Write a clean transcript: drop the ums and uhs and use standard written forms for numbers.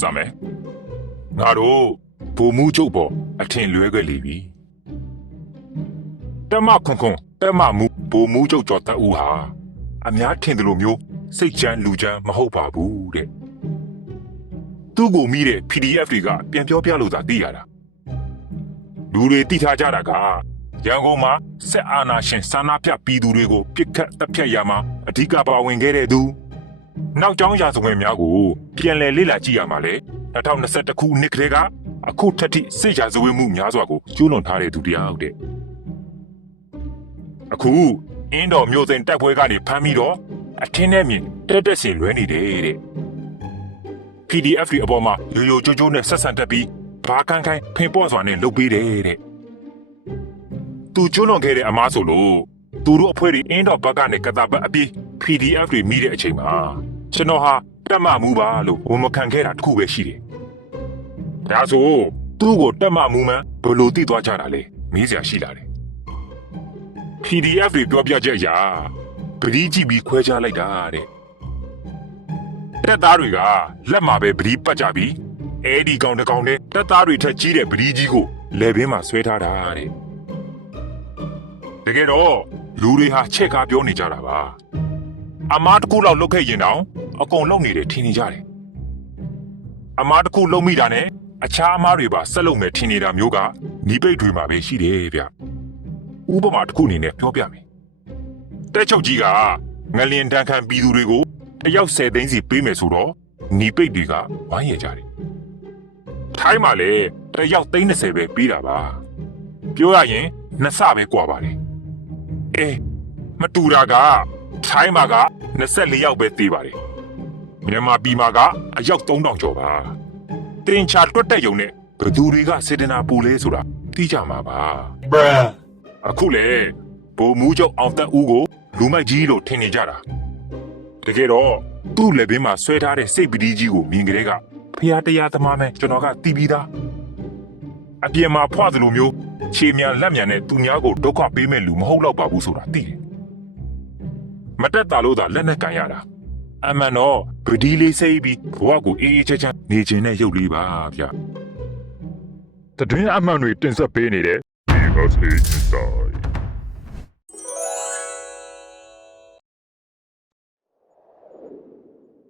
စမယ်ငါတို့ဘိုလ်မှူးချုပ်ပေါ်အထင်လွဲခဲ့လေပြီတမခွန်ခွန်တမမူဘိုလ်မှူးချုပ်ကျော်တက်ဦးဟာအများထင်တယ်လို့မျိုးစိတ်ချမ်းလူချမ်းမဟုတ်ပါဘူးတဲ့သူ့ကိုမိတဲ့ PDF တွေကပြန်ပြောပြလို့သာသိရတာလူတွေသိထားကြတာကရန်ကုန်မှာစစ်အာဏာရှင်စာနာပြပြည်သူတွေကိုပြစ်ခတ်တပ်ဖြတ်ရမှာအဓိကပါဝင်ခဲ့တဲ့သူနောက်ကျောင်းရာဇဝင်များကိုပြန်လည်လေ့လာကြည့်ရမှာလေ2021ခုနှစ်ကလေးကအခုထက်ထိစစ်ရာဇဝတ်မှုများစွာကိုကျူးလွန်ထားတဲ့သူတရားဟုတ်တဲ့အခုအင်းတော်မျိုးစိန်တိုက်ပွဲကနေဖမ်းပြီးတော့အထင်းနဲ့မြင်တက်စင်လွဲနေတယ်တဲ့ PDF တွေအပေါ်မှာရိုးရိုးကြိုးကြိုးနဲ့ဆက်ဆံတက်ပြီးဘာကန်ခိုင်းဖင်ပေါ့စွာနဲ့လုပ်ပေးတယ်တဲ့သူကျူးလွန်ခဲ့တဲ့အမားဆိုလို့သူတို့အဖွဲ့တွေအင်းတော်ဘက်ကနေကတာဘက်အပြေး PDF တွေမိတဲ့အချိန်မှာကျွန်တော်ဟာတက်မမှုပါလို့ဝန်မခံခဲ့တာတခုပဲရှိတယ်။ဒါဆိုသူ့ကိုတက်မမှုမှန်ဘယ်လိုသိသွားကြတာလဲမေးစရာရှိလာတယ်။ PDF တွေပြောပြချက်အရပရိကြည့်ပြီးခွဲခြားလိုက်တာတဲ့။တက်သားတွေကလက်မှာပဲပရိပတ်ကြပြီးအဲဒီကောင်တစ်ကောင်နဲ့တက်သားတွေထက်ကြီးတဲ့ပရိကြီးကိုလက်ဘင်းမှာဆွဲထားတာတဲ့။တကယ်တော့လူတွေဟာချက်ကားပြောနေကြတာပါ။အမားတစ်ခုလောက်လုတ်ခဲ့ရင်တောင်အကုန်လုံနေတယ်ထင်နေကြတယ်။အမားတစ်ခုလုံမိတာနဲ့အခြားအမားတွေပါဆက်လုံမယ်ထင်နေတာမျိုးကနီးပိတ်တွေမှာပဲရှိတယ်ဗျ။ဥပမာတစ်ခုအနေနဲ့ပြောပြမယ်။တက်ချုပ်ကြီးကငလျင်တန်းခံပြည်သူတွေကိုတယောက်10သိန်းစီပေးမယ်ဆိုတော့နီးပိတ်တွေကဝိုင်းရကြတယ်။ထိုင်းမှာလည်းတယောက်30ပဲပေးတာပါ။ပြောရရင်နှစ်ဆပဲကွာပါတယ်။အေးမတူတာကထိုင်းမှာက24ယောက်ပဲသေးပါတယ်မြန်မာပြည်မှာကအယောက်3000ကျော်ပါတင်ချာတွတ်တက်ယုံနဲ့ဘသူတွေကစေတနာပူလဲဆိုတာသိကြမှာပါအခုလေဘိုလ်မှူးချုပ်အောင်တက်ဦးကိုလူမိုက်ကြီးလို့ထင်နေကြတာတကယ်တော့သူ့လက်ဘင်းမှာဆွဲထားတဲ့စိတ်ပတိကြီးကိုမြင်ကြတဲ့ကဖျားတရားသမားမဲကျွန်တော်ကသိပြီးသားအပြင်မှာဖွာသလိုမျိုးခြေမြန်လက်မြန်နဲ့သူများကိုဒုက္ခပေးမဲ့လူမဟုတ်တော့ပါဘူးဆိုတာသိတယ်မတက်တာလို့သာလက်နဲ့ကန်ရတာအမှန်တော့ဗဒီလေးစိတ်ပြီးဘဝကိုအေးအေးချမ်းချမ်းနေခြင်းနဲ့ရုပ်လေးပါဗျတတွင်းအမှန်တွေတင်ဆက်ပေးနေတယ် Because it's inside